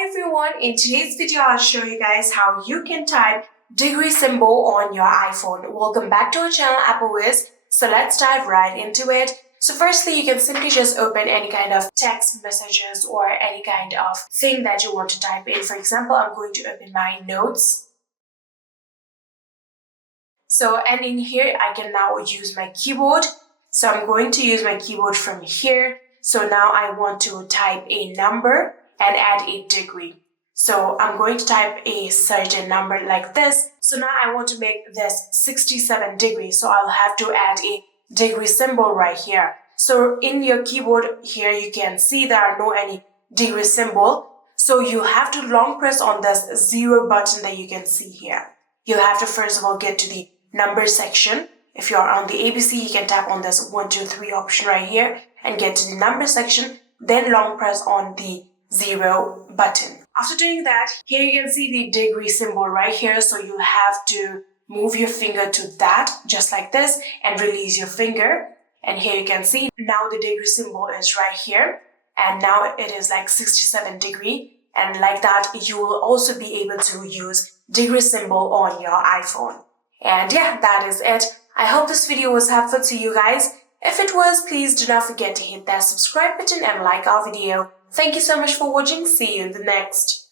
Hi everyone, in today's video I'll show you guys how you can type degree symbol on your iPhone. Welcome back to our channel iOS. So let's dive right into it. So firstly, you can simply just open any kind of text messages or any kind of thing that you want to type in. For example, I'm going to open my notes. And in here I can now use my keyboard. So I'm going to use my keyboard from here. So now I want to type a number and add a degree. So I'm going to type a certain number like this. So now I want to make this 67 degrees. So I'll have to add a degree symbol right here. So in your keyboard here, you can see there are no any degree symbol. So you have to long press on this 0 button that you can see here. You'll have to first of all get to the number section. If you're on the ABC, you can tap on this 1, 2, 3 option right here and get to the number section. Then long press on the 0 button. After doing that, here you can see the degree symbol right here. So you have to move your finger to that just like this and release your finger. And here you can see now the degree symbol is right here. And now it is like 67 degree. And like that, you will also be able to use degree symbol on your iPhone. And yeah, that is it. I hope this video was helpful to you guys. If it was, please do not forget to hit that subscribe button and like our video. Thank you so much for watching. See you in the next.